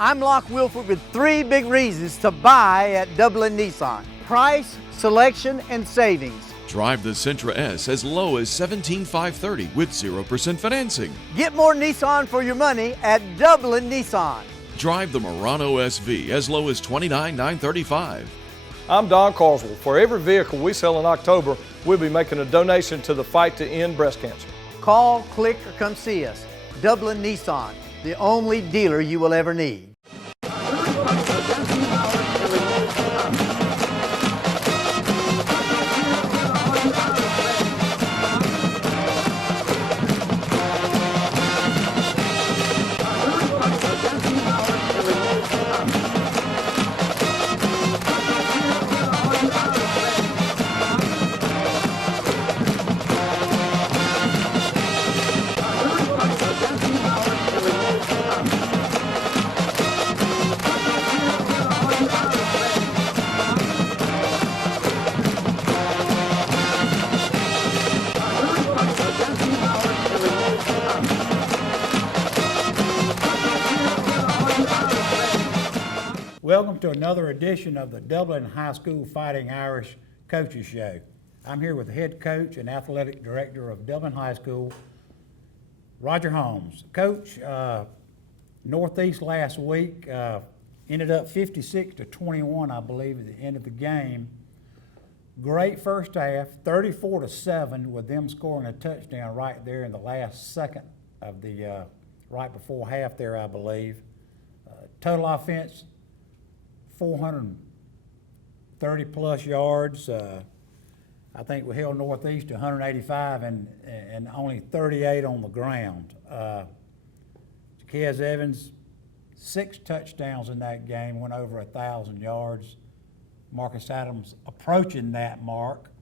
I'm Locke Wilford with 3 big reasons to buy at Dublin Nissan. Price, selection, and savings. Drive the Sentra S as low as $17,530 with 0% financing. Get more Nissan for your money at Dublin Nissan. Drive the Murano SV as low as $29,935. I'm Don Carswell. For every vehicle we sell in October, we'll be making a donation to the fight to end breast cancer. Call, click, or come see us. Dublin Nissan, the only dealer you will ever need. Welcome to another edition of the Dublin High School Fighting Irish Coaches Show. I'm here with the head coach and athletic director of Dublin High School, Roger Holmes. Coach, Northeast last week ended up 56-21, I believe, at the end of the game. Great first half, 34-7, with them scoring a touchdown right there in the last second of the right before half there, I believe. Total offense, 430 plus yards. I think we held Northeast to 185 and only 38 on the ground. Jaquez Evans, 6 touchdowns in that game, went over 1,000 yards. Marcus Adams approaching that mark.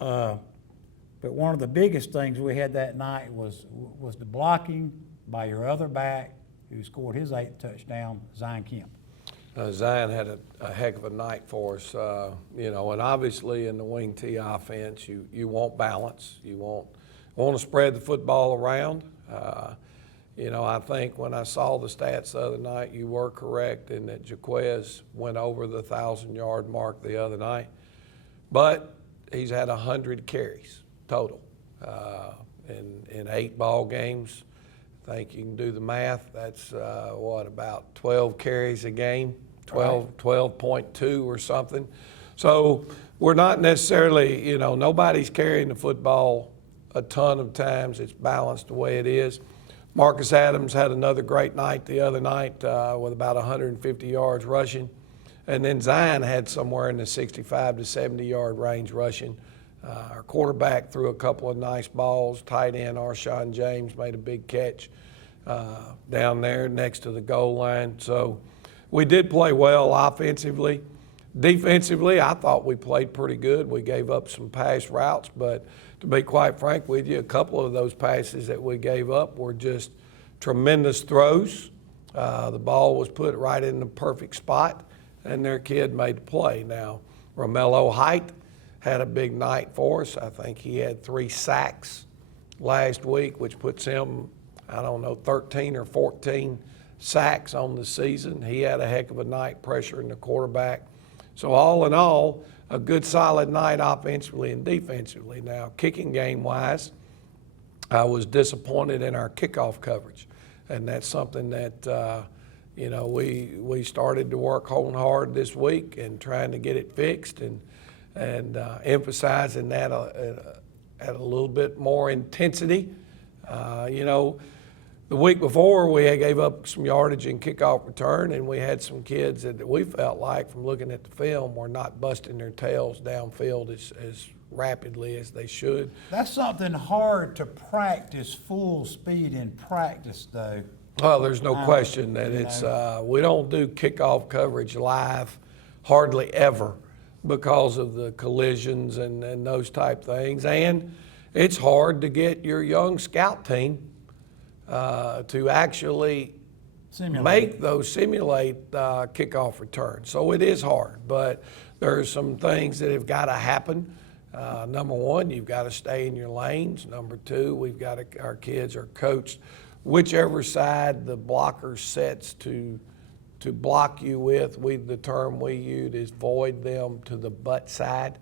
But one of the biggest things we had that night was the blocking by your other back, who scored his 8th touchdown, Zion Kemp. Zion had a heck of a night for us, and obviously in the wing T offense, you want balance. You want to spread the football around. I think when I saw the stats the other night, you were correct in that Jaquez went over the 1,000-yard mark the other night. But he's had 100 carries total in 8 ball games. I think you can do the math. That's, about 12 carries a game, 12.2 or something. So we're not necessarily, nobody's carrying the football a ton of times. It's balanced the way it is. Marcus Adams had another great night the other night with about 150 yards rushing. And then Zion had somewhere in the 65 to 70-yard range rushing. Our quarterback threw a couple of nice balls. Tight end Arshawn James made a big catch down there next to the goal line. So we did play well offensively. Defensively, I thought we played pretty good. We gave up some pass routes, but to be quite frank with you, a couple of those passes that we gave up were just tremendous throws. The ball was put right in the perfect spot, and their kid made the play. Now, Romello Height had a big night for us. I think he had 3 sacks last week, which puts him, 13 or 14 sacks on the season. He had a heck of a night pressuring the quarterback. So all in all, a good solid night offensively and defensively. Now, kicking game-wise, I was disappointed in our kickoff coverage, and that's something that we started to work home hard this week and trying to get it fixed and emphasizing that at a little bit more intensity. The week before we gave up some yardage in kickoff return, and we had some kids that we felt like, from looking at the film, were not busting their tails downfield as rapidly as they should. That's something hard to practice full speed in practice, though. Well, there's no question that it's we don't do kickoff coverage live hardly ever because of the collisions and those type things. And it's hard to get your young scout team to actually simulate kickoff returns. So it is hard, but there's some things that have got to happen. Number one, you've got to stay in your lanes. Number two, our kids are coached whichever side the blocker sets to block you with, the term we use is void them to the butt side.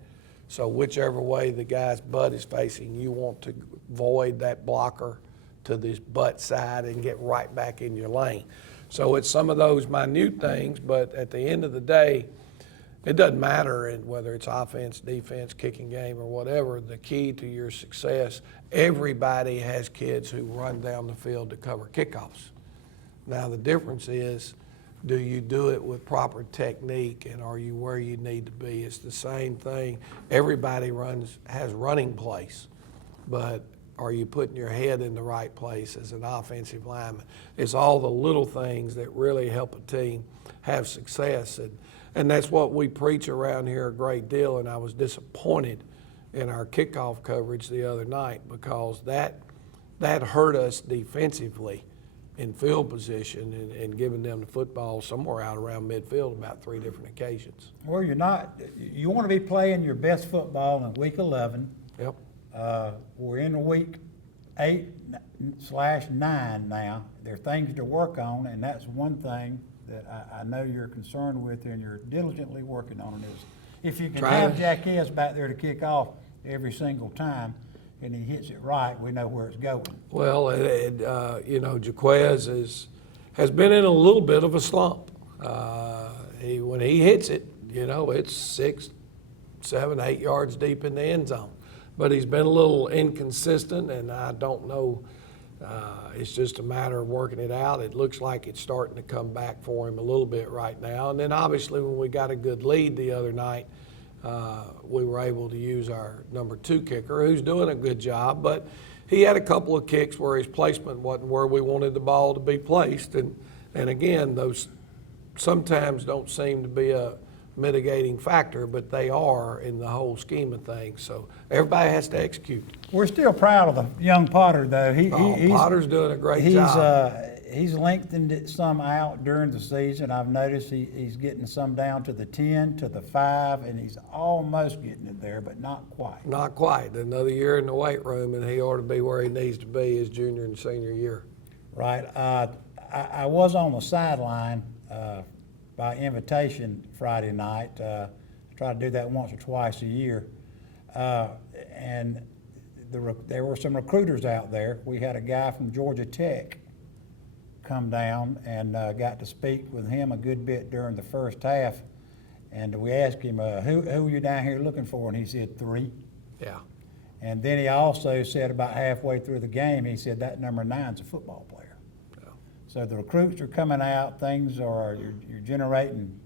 So whichever way the guy's butt is facing, you want to void that blocker to this butt side and get right back in your lane. So it's some of those minute things, but at the end of the day, it doesn't matter whether it's offense, defense, kicking game, or whatever. The key to your success, everybody has kids who run down the field to cover kickoffs. Now the difference is, do you do it with proper technique, and are you where you need to be? It's the same thing. Everybody has running plays, but are you putting your head in the right place as an offensive lineman? It's all the little things that really help a team have success. And that's what we preach around here a great deal, and I was disappointed in our kickoff coverage the other night because that hurt us defensively in field position and giving them the football somewhere out around midfield about 3 different occasions. Well, you want to be playing your best football in week 11. Yep. We're in week 8/9 now. There are things to work on, and that's one thing that I know you're concerned with and you're diligently working on it is if you can have Jack Hess back there to kick off every single time and he hits it right, we know where it's going. Well, Jaquez has been in a little bit of a slump. When he hits it, it's 6, 7, 8 yards deep in the end zone. But he's been a little inconsistent, and I don't know. It's just a matter of working it out. It looks like it's starting to come back for him a little bit right now. And then obviously when we got a good lead the other night, we were able to use our number 2 kicker, who's doing a good job. But he had a couple of kicks where his placement wasn't where we wanted the ball to be placed. And again, those sometimes don't seem to be a mitigating factor, but they are in the whole scheme of things. So everybody has to execute. We're still proud of the young Potter, though. Potter's doing a great job. He's lengthened it some out during the season. I've noticed he's getting some down to the 10, to the 5, and he's almost getting it there, but not quite. Not quite. Another year in the weight room, and he ought to be where he needs to be his junior and senior year. Right. I was on the sideline by invitation Friday night. I try to do that once or twice a year. And there were some recruiters out there. We had a guy from Georgia Tech come down and got to speak with him a good bit during the first half. And we asked him, who are you down here looking for? And he said 3. Yeah. And then he also said about halfway through the game, he said that number 9's a football player. So the recruits are coming out, you're generating,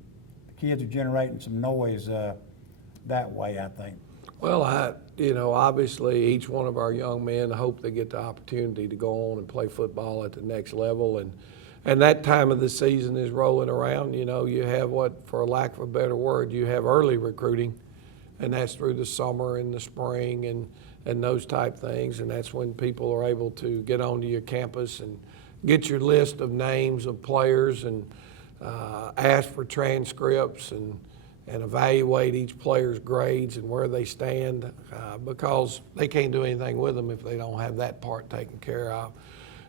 the kids are generating some noise that way, I think. Well, obviously each one of our young men hope they get the opportunity to go on and play football at the next level. And that time of the season is rolling around. You have what, for lack of a better word, you have early recruiting, and that's through the summer and the spring and those type things. And that's when people are able to get onto your campus and get your list of names of players and ask for transcripts and evaluate each player's grades and where they stand because they can't do anything with them if they don't have that part taken care of.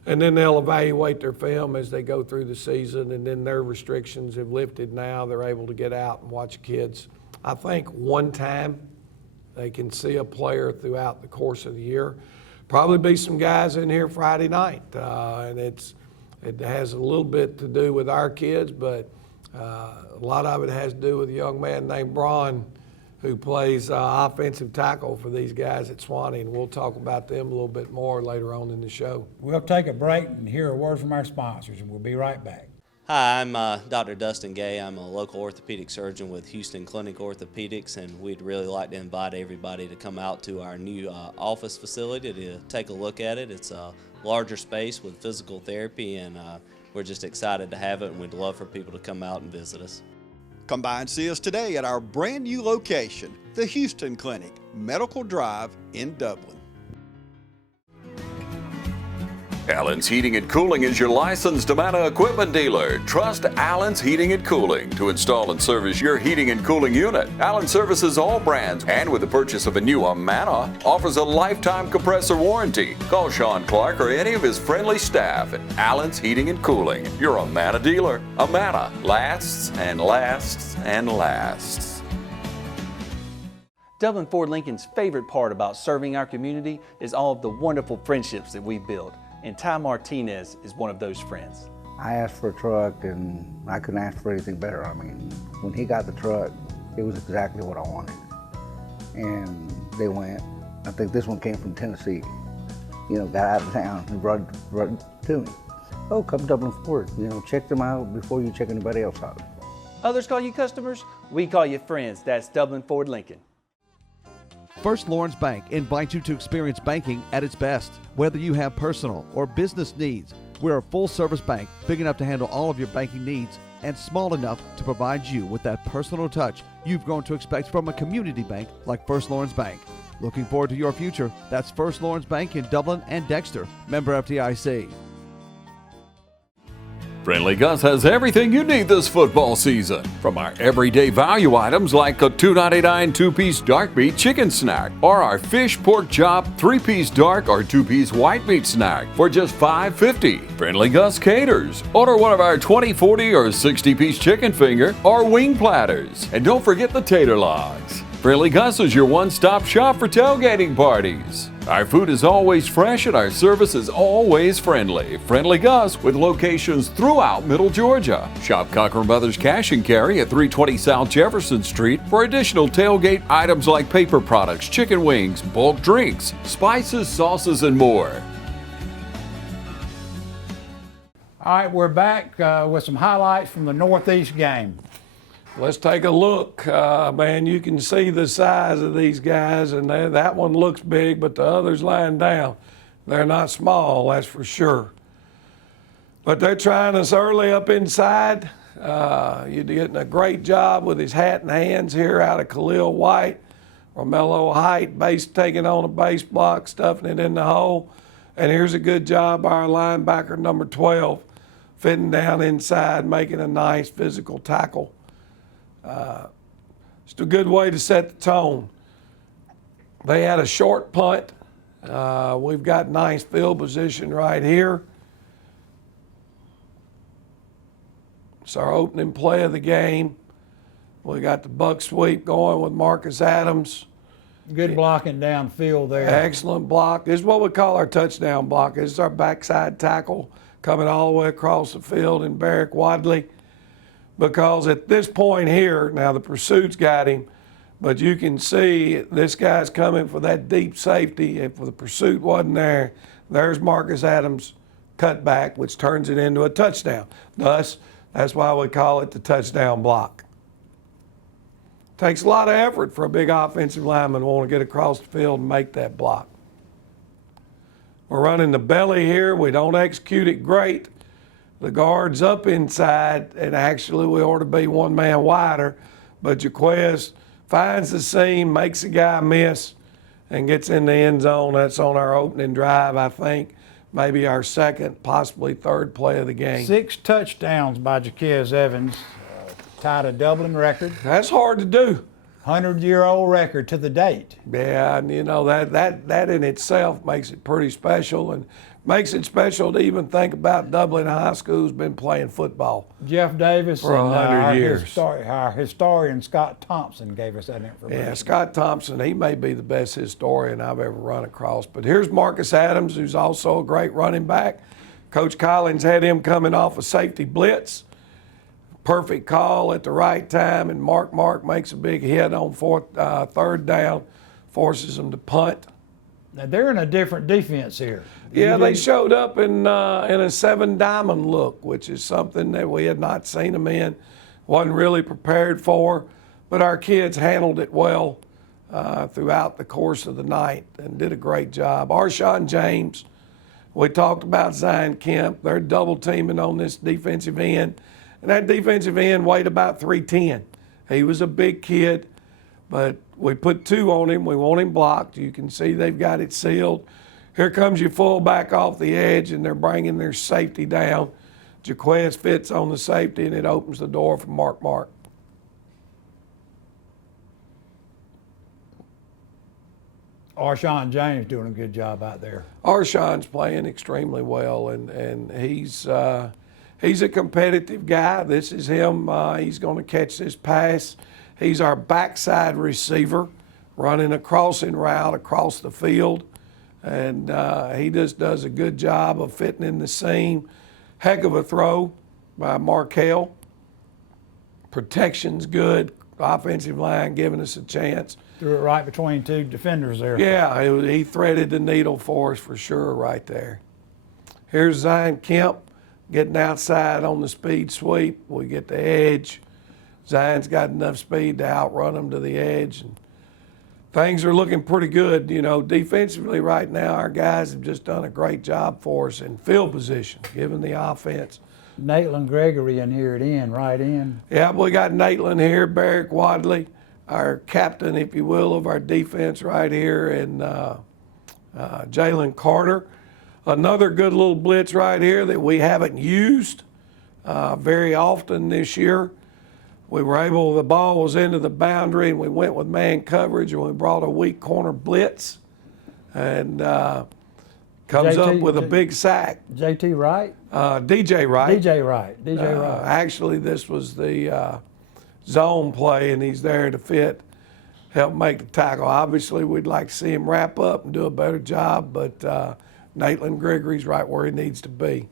And then they'll evaluate their film as they go through the season, and then their restrictions have lifted now. They're able to get out and watch kids. I think one time they can see a player throughout the course of the year. Probably be some guys in here Friday night, and it has a little bit to do with our kids, but a lot of it has to do with a young man named Braun who plays offensive tackle for these guys at Swanee, and we'll talk about them a little bit more later on in the show. We'll take a break and hear a word from our sponsors, and we'll be right back. Hi, I'm Dr. Dustin Gay. I'm a local orthopedic surgeon with Houston Clinic Orthopedics, and we'd really like to invite everybody to come out to our new office facility to take a look at it. It's a larger space with physical therapy, and we're just excited to have it, and we'd love for people to come out and visit us. Come by and see us today at our brand new location, the Houston Clinic, Medical Drive in Dublin. Allen's Heating and Cooling is your licensed Amana equipment dealer. Trust Allen's Heating and Cooling to install and service your heating and cooling unit. Allen services all brands, and with the purchase of a new Amana, offers a lifetime compressor warranty. Call Sean Clark or any of his friendly staff at Allen's Heating and Cooling, your Amana dealer. Amana lasts and lasts and lasts. Dublin Ford Lincoln's favorite part about serving our community is all of the wonderful friendships that we build. And Ty Martinez is one of those friends. I asked for a truck and I couldn't ask for anything better. I mean, when he got the truck, it was exactly what I wanted. And they went, I think this one came from Tennessee, you know, got out of town and brought it to me. Oh, come Dublin Ford, you know, check them out before you check anybody else out. Others call you customers, we call you friends. That's Dublin Ford Lincoln. First Lawrence Bank invites you to experience banking at its best. Whether you have personal or business needs, we're a full-service bank big enough to handle all of your banking needs and small enough to provide you with that personal touch you've grown to expect from a community bank like First Lawrence Bank. Looking forward to your future? That's First Lawrence Bank in Dublin and Dexter. Member FDIC. Friendly Gus has everything you need this football season. From our everyday value items like a $2.99 two-piece dark meat chicken snack, or our fish pork chop 3-piece dark or 2-piece white meat snack for just $5.50. Friendly Gus caters. Order one of our 20, 40, or 60-piece chicken finger or wing platters. And don't forget the tater logs. Friendly Gus is your one-stop shop for tailgating parties. Our food is always fresh and our service is always friendly. Friendly Gus with locations throughout Middle Georgia. Shop Cochran Brothers Cash and Carry at 320 South Jefferson Street for additional tailgate items like paper products, chicken wings, bulk drinks, spices, sauces, and more. All right, we're back with some highlights from the Northeast game. Let's take a look. Man, you can see the size of these guys, and that one looks big, but the others lying down, they're not small, that's for sure. But they're trying us early up inside. You're getting a great job with his hat and hands here out of Khalil White. Romello Height, taking on a base block, stuffing it in the hole. And here's a good job by our linebacker, number 12, fitting down inside, making a nice physical tackle. It's a good way to set the tone. They had a short punt. We've got nice field position right here. It's our opening play of the game. We got the buck sweep going with Marcus Adams. Good blocking downfield there. Excellent block. This is what we call our touchdown block. This is our backside tackle coming all the way across the field in Barrick Wadley. Because at this point here, now the pursuit's got him, but you can see this guy's coming for that deep safety. If the pursuit wasn't there, there's Marcus Adams' cutback, which turns it into a touchdown. Thus, that's why we call it the touchdown block. Takes a lot of effort for a big offensive lineman to want to get across the field and make that block. We're running the belly here. We don't execute it great. The guard's up inside, and actually we ought to be one man wider, but Jaquez finds the seam, makes the guy miss, and gets in the end zone. That's on our opening drive, I think. Maybe our second, possibly third play of the game. 6 touchdowns by Jaquez Evans, tied a Dublin record. That's hard to do. 100-year-old record to the date. Yeah, and you know, that in itself makes it pretty special, and makes it special to even think about Dublin High School's been playing football. Jeff Davis for 100 years. Our historian Scott Thompson gave us that information. Yeah, Scott Thompson, he may be the best historian I've ever run across. But here's Marcus Adams, who's also a great running back. Coach Collins had him coming off a safety blitz. Perfect call at the right time, and Mark makes a big hit on third down, forces them to punt. Now they're in a different defense here. Yeah, they showed up in a 7-diamond look, which is something that we had not seen them in. Wasn't really prepared for, but our kids handled it well throughout the course of the night and did a great job. Arshawn James, we talked about Zion Kemp. They're double teaming on this defensive end, and that defensive end weighed about 310. He was a big kid, but we put 2 on him. We want him blocked. You can see they've got it sealed. Here comes your fullback off the edge, and they're bringing their safety down. Jaquez fits on the safety, and it opens the door for Mark. Arshawn James doing a good job out there. Arshawn's playing extremely well, and he's a competitive guy. This is him. He's going to catch this pass. He's our backside receiver, running a crossing route across the field, and he just does a good job of fitting in the seam. Heck of a throw by Markell. Protection's good. Offensive line giving us a chance. Threw it right between two defenders there. Yeah, he threaded the needle for us for sure right there. Here's Zion Kemp getting outside on the speed sweep. We get the edge. Zion's got enough speed to outrun him to the edge. And things are looking pretty good. You know, defensively right now, our guys have just done a great job for us in field position, giving the offense. Nathan Gregory in here at end, right in. Yeah, we got Nathan here, Barrick Wadley, our captain, if you will, of our defense right here, and Jalen Carter. Another good little blitz right here that we haven't used very often this year. We were able, the ball was into the boundary, and we went with man coverage, and we brought a weak corner blitz, and comes up with a big sack. JT Wright? DJ Wright. DJ Wright. Actually, this was the zone play, and he's there to help make the tackle. Obviously, we'd like to see him wrap up and do a better job, but Nathan Gregory's right where he needs to be.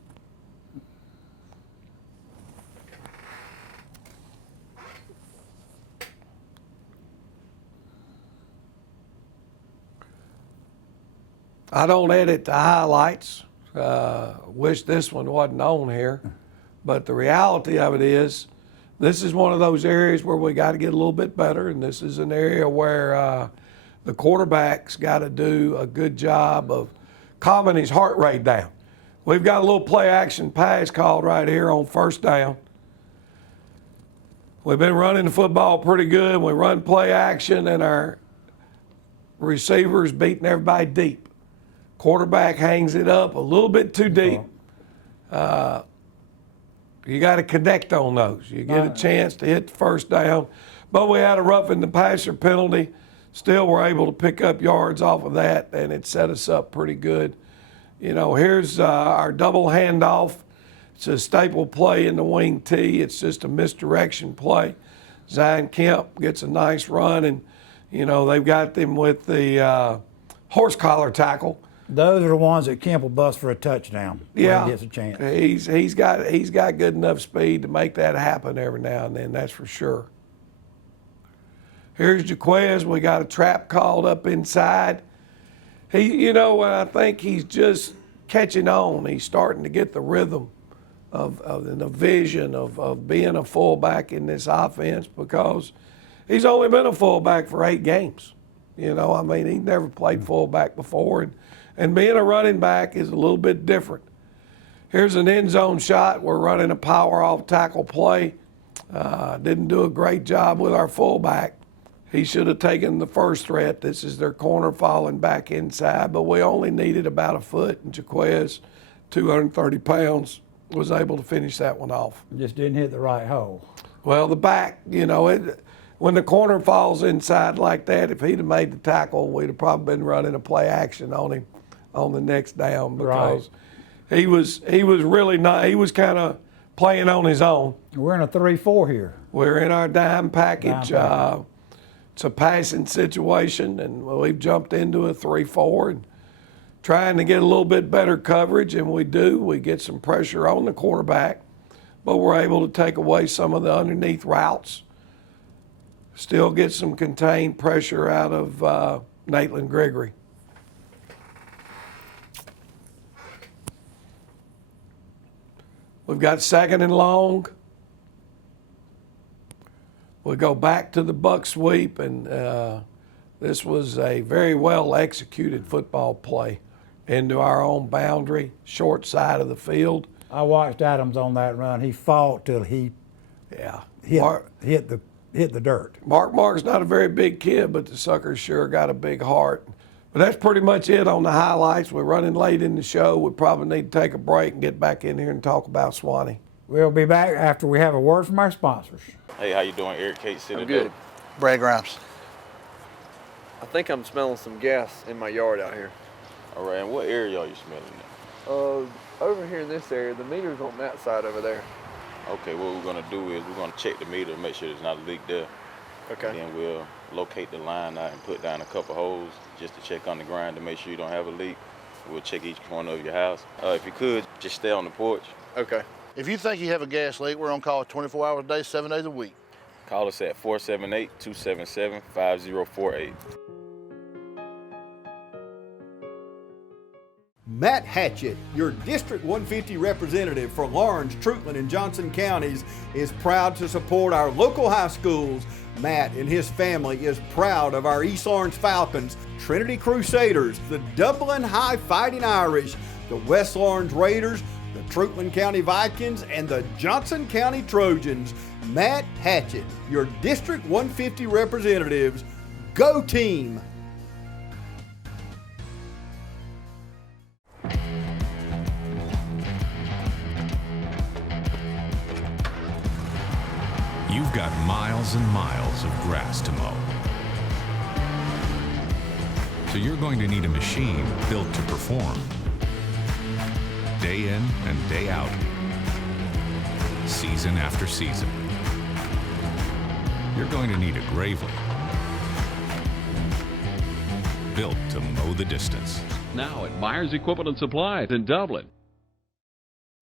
I don't edit the highlights. Wish this one wasn't on here. But the reality of it is, this is one of those areas where we got to get a little bit better, and this is an area where the quarterback's got to do a good job of calming his heart rate down. We've got a little play action pass called right here on first down. We've been running the football pretty good. We run play action, and our receivers beating everybody deep. Quarterback hangs it up a little bit too deep. You got to connect on those. You get a chance to hit the first down. But we had a roughing the passer penalty. Still were able to pick up yards off of that, and it set us up pretty good. You know, here's our double handoff. It's a staple play in the wing T. It's just a misdirection play. Zion Kemp gets a nice run, and, you know, they've got them with the horse collar tackle. Those are the ones that Kemp will bust for a touchdown when Yeah, he gets a chance. he's got good enough speed to make that happen every now and then. That's for sure. Here's Jaquez. We got a trap called up inside. He, you know, I think he's just catching on. He's starting to get the rhythm of the vision of being a fullback in this offense, because he's only been a fullback for 8 games. You know, I mean, he never played fullback before, and being a running back is a little bit different. Here's an end zone shot. We're running a power off tackle play. Didn't do a great job with our fullback. He should have taken the first threat. This is their corner falling back inside, but we only needed about a foot, and Jaquez, 230 pounds, was able to finish that one off. Just didn't hit the right hole. Well, the back, you know, when the corner falls inside like that, if he'd have made the tackle, we'd have probably been running a play action on him on the next down, because he was really not, he was kind of playing on his own. We're in a 3-4 here. We're in our dime package. It's a passing situation, and we've jumped into a 3-4 and trying to get a little bit better coverage, and we do. We get some pressure on the quarterback, but we're able to take away some of the underneath routes. Still get some contained pressure out of Nathan Gregory. We've got second and long. We go back to the buck sweep, and this was a very well executed football play into our own boundary, short side of the field. I watched Adams on that run. He fought till he hit the dirt. Mark's not a very big kid, but the sucker sure got a big heart. But that's pretty much it on the highlights. We're running late in the show. We probably need to take a break and get back in here and talk about Swanee. We'll be back after we have a word from our sponsors. Hey, how you doing? Eric Kate City. I'm good. Brad Grimes. I think I'm smelling some gas in my yard out here. All right, and what area are you smelling now? Over here in this area, the meter's on that side over there. Okay, what we're gonna do is we're gonna check the meter to make sure there's not a leak there. Okay. And then we'll locate the line out and put down a couple holes just to check on the ground to make sure you don't have a leak. We'll check each corner of your house. If you could, just stay on the porch. Okay. If you think you have a gas leak, we're on call 24 hours a day, 7 days a week. Call us at 478-277-5048. Matt Hatchett, your District 150 representative for Lawrence, Trutland, and Johnson counties, is proud to support our local high schools. Matt and his family is proud of our East Lawrence Falcons, Trinity Crusaders, the Dublin High Fighting Irish, the West Lawrence Raiders, the Trutland County Vikings, and the Johnson County Trojans. Matt Hatchett, your District 150 representatives. Go team! You've got miles and miles of grass to mow. So you're going to need a machine built to perform. Day in and day out. Season after season. You're going to need a Gravely. Built to mow the distance. Now at Myers Equipment and Supply in Dublin.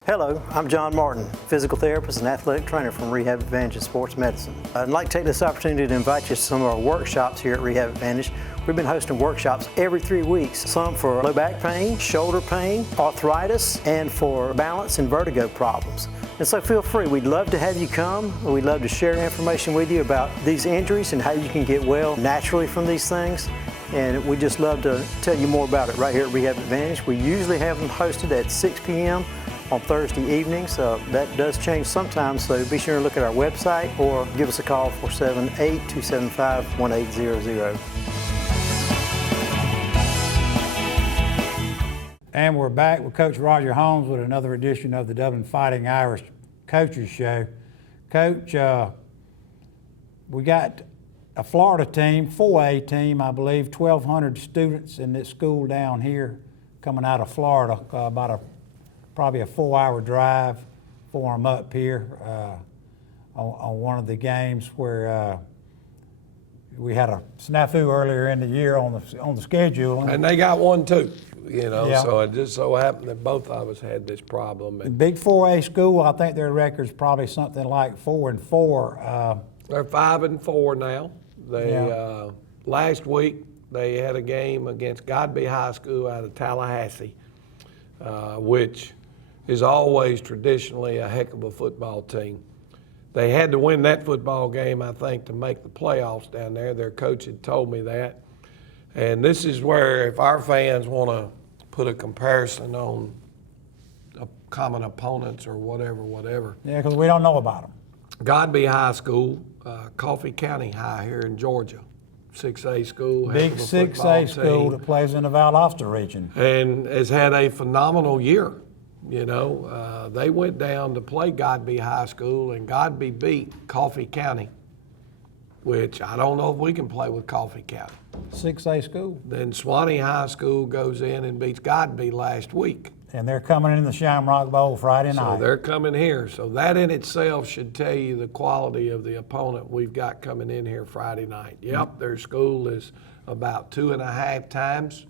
Hello, I'm John Martin, physical therapist and athletic trainer from Rehab Advantage Sports Medicine. I'd like to take this opportunity to invite you to some of our workshops here at Rehab Advantage. We've been hosting workshops every 3 weeks, some for low back pain, shoulder pain, arthritis, and for balance and vertigo problems. And so feel free, we'd love to have you come. We'd love to share information with you about these injuries and how you can get well naturally from these things. And we'd just love to tell you more about it right here at Rehab Advantage. We usually have them hosted at 6 p.m. on Thursday evenings. That does change sometimes, so be sure to look at our website or give us a call 478-275-1800. And we're back with Coach Roger Holmes with another edition of the Dublin Fighting Irish Coaches Show. Coach, we got a Florida team, 4A team, I believe, 1,200 students in this school down here coming out of Florida, probably a 4-hour drive for them up here on one of the games where we had a snafu earlier in the year on the schedule. And they got one too, you know, Yeah. so it just so happened that both of us had this problem. The big 4A school, I think their record's probably something like 4-4. They're 5-4 now. They Yeah. last week they had a game against Godby High School out of Tallahassee, which is always traditionally a heck of a football team. They had to win that football game, I think, to make the playoffs down there. Their coach had told me that. And this is where, if our fans want to put a comparison on common opponents or whatever. Yeah, because we don't know about them. Godby High School, Coffee County High here in Georgia, 6A school. heck Big of a football 6A school team, that plays in the Valdosta region. and has had a phenomenal year. You know, they went down to play Godby High School, and Godby beat Coffee County, which I don't know if we can play with Coffee County. 6A school. Then Swanee High School goes in and beats Godby last week. And they're coming in the Shamrock Bowl Friday night. So they're coming here. So that in itself should tell you the quality of the opponent we've got coming in here Friday night. Yep, their school is about 2.5 times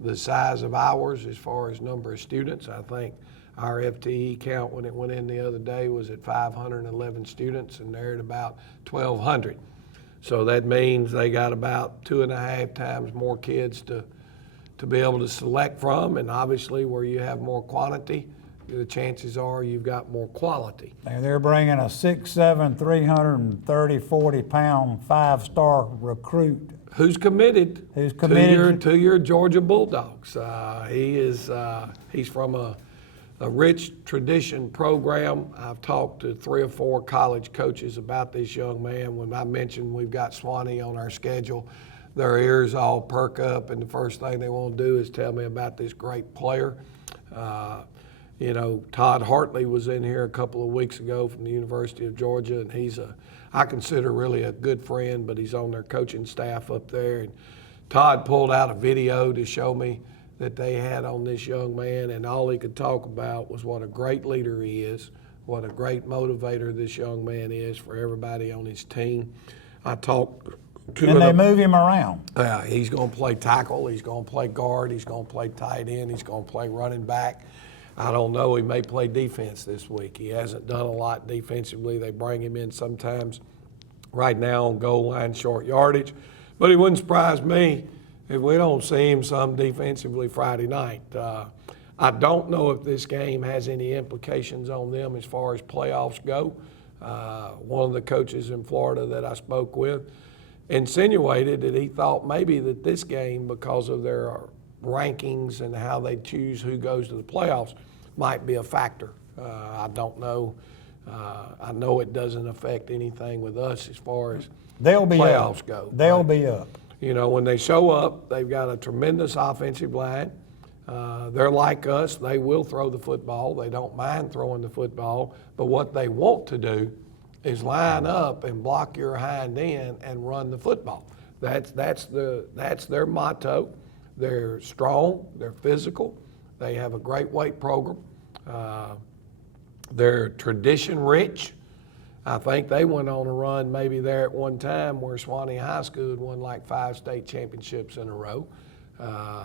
the size of ours as far as number of students. I think our FTE count when it went in the other day was at 511 students, and they're at about 1,200. So that means they got about 2.5 times more kids to be able to select from, and obviously where you have more quantity, the chances are you've got more quality. And they're bringing a 6'7", 330, 40-pound, 5-star recruit. Who's committed? Who's committed to your Georgia Bulldogs? He's from a rich tradition program. I've talked to 3 or 4 college coaches about this young man. When I mentioned we've got Swanee on our schedule, their ears all perk up, and the first thing they want to do is tell me about this great player. You know, Todd Hartley was in here a couple of weeks ago from the University of Georgia, and he's I consider really a good friend, but he's on their coaching staff up there. And Todd pulled out a video to show me that they had on this young man, and all he could talk about was what a great leader he is, what a great motivator this young man is for everybody on his team. I talked to him. And they move him around. He's going to play tackle, he's going to play guard, he's going to play tight end, he's going to play running back. I don't know, he may play defense this week. He hasn't done a lot defensively. They bring him in sometimes right now on goal line, short yardage. But it wouldn't surprise me if we don't see him some defensively Friday night. I don't know if this game has any implications on them as far as playoffs go. One of the coaches in Florida that I spoke with insinuated that he thought maybe that this game, because of their rankings and how they choose who goes to the playoffs, might be a factor. I don't know. I know it doesn't affect anything with us as far as playoffs go. They'll be up. You know, when they show up, they've got a tremendous offensive line. They're like us. They will throw the football. They don't mind throwing the football. But what they want to do is line up and block your hind end and run the football. That's their motto. They're strong. They're physical. They have a great weight program. They're tradition rich. I think they went on a run maybe there at one time where Swanee High School had won like 5 state championships in a row.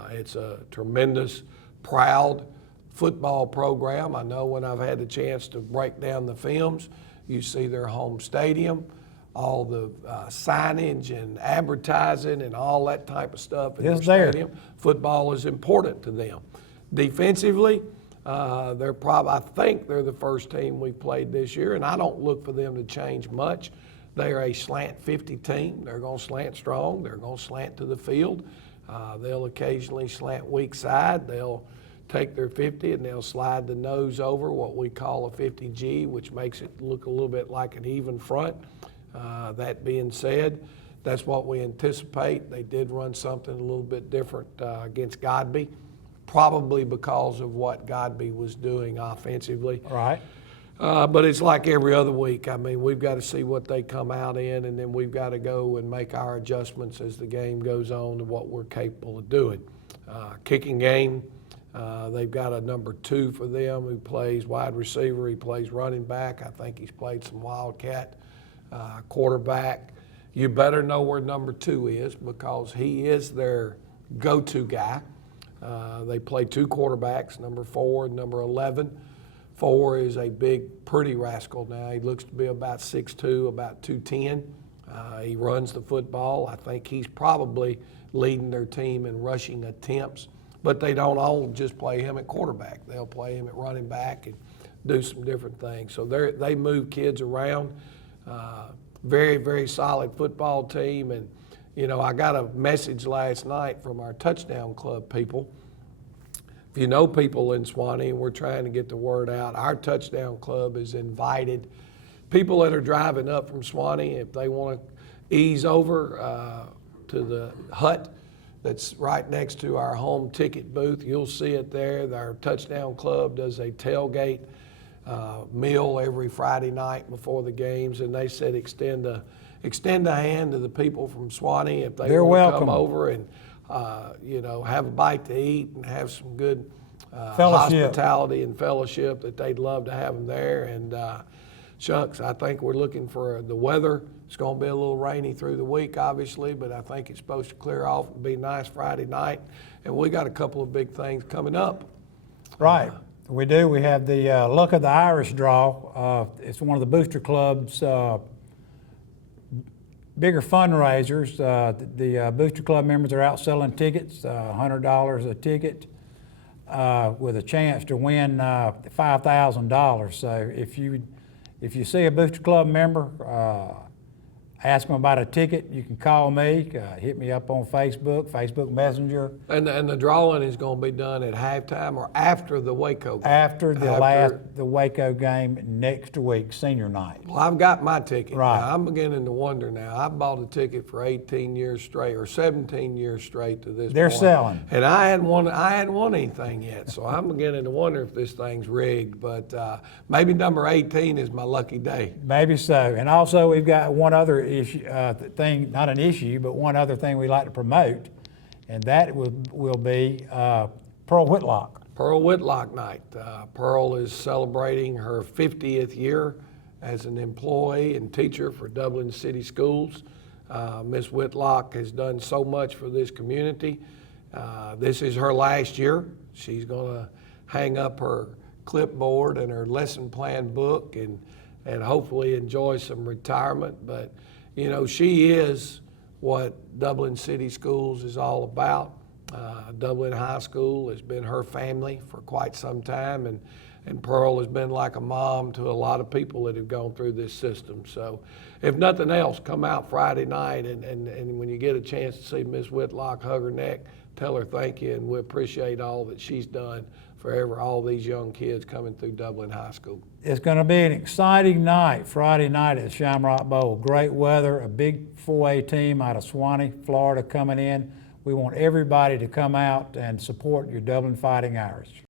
It's a tremendous, proud football program. I know when I've had the chance to break down the films, you see their home stadium, all the signage and advertising and all that type of stuff in their stadium. Football is important to them. Defensively, I think they're the first team we've played this year, and I don't look for them to change much. They're a slant 50 team. They're going to slant strong. They're going to slant to the field. They'll occasionally slant weak side. They'll take their 50 and they'll slide the nose over, what we call a 50G, which makes it look a little bit like an even front. That being said, that's what we anticipate. They did run something a little bit different against Godby, probably because of what Godby was doing offensively. Right. But it's like every other week. I mean, we've got to see what they come out in, and then we've got to go and make our adjustments as the game goes on to what we're capable of doing. Kicking game, they've got a number 2 for them who plays wide receiver. He plays running back. I think he's played some wildcat. Quarterback. You better know where number 2 is because he is their go-to guy. They play 2 quarterbacks, number 4 and number 11. 4 is a big, pretty rascal now. He looks to be about 6'2", about 210. He runs the football. I think he's probably leading their team in rushing attempts, but they don't all just play him at quarterback. They'll play him at running back and do some different things. So they move kids around. Very, very solid football team. And, you know, I got a message last night from our touchdown club people. If you know people in Swanee, and we're trying to get the word out, our touchdown club has invited people that are driving up from Swanee, if they want to ease over to the hut that's right next to our home ticket booth, you'll see it there. Our touchdown club does a tailgate meal every Friday night before the games, and they said extend a hand to the people from Swanee if they want to come over and you know, have a bite to eat and have some good hospitality and fellowship, that they'd love to have them there. And shucks, I think we're looking for the weather. It's going to be a little rainy through the week, obviously, but I think it's supposed to clear off and be nice Friday night. And we got a couple of big things coming up. Right. We do. We have the Luck of the Irish draw. It's one of the Booster Club's bigger fundraisers. The Booster Club members are out selling tickets, $100 a ticket, with a chance to win $5,000. So if you see a Booster Club member ask them about a ticket, you can call me, hit me up on Facebook Messenger. And the drawing is going to be done at halftime or after the Waco game? After the Waco game next week, senior night. Well, I've got my ticket. Right. Now, I'm beginning to wonder now. I bought a ticket for 18 years straight or 17 years straight to this They're point. selling. And I hadn't won anything yet, so I'm beginning to wonder if this thing's rigged. But maybe number 18 is my lucky day. Maybe so. And also we've got one other issue, thing, not an issue, but one other thing we like to promote, and that will be Pearl Whitlock. Pearl Whitlock night. Pearl is celebrating her 50th year as an employee and teacher for Dublin City Schools. Miss Whitlock has done so much for this community. This is her last year. She's going to hang up her clipboard and her lesson plan book and hopefully enjoy some retirement. But you know, she is what Dublin City Schools is all about. Dublin High School has been her family for quite some time, and Pearl has been like a mom to a lot of people that have gone through this system. So if nothing else, come out Friday night, and when you get a chance to see Miss Whitlock, hug her neck, tell her thank you, and we appreciate all that she's done for all these young kids coming through Dublin High School. It's going to be an exciting night, Friday night at the Shamrock Bowl. Great weather, a big 4A team out of Swanee, Florida coming in. We want everybody to come out and support your Dublin Fighting Irish.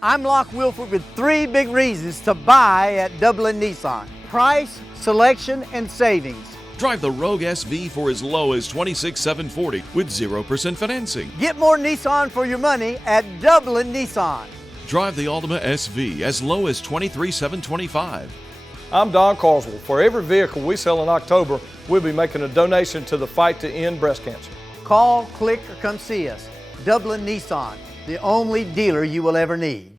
I'm Locke Wilford with 3 big reasons to buy at Dublin Nissan. Price, selection, and savings. Drive the Rogue SV for as low as $26,740 with 0% financing. Get more Nissan for your money at Dublin Nissan. Drive the Altima SV as low as $23,725. I'm Don Carswell. For every vehicle we sell in October, we'll be making a donation to the fight to end breast cancer. Call, click, or come see us. Dublin Nissan, the only dealer you will ever need.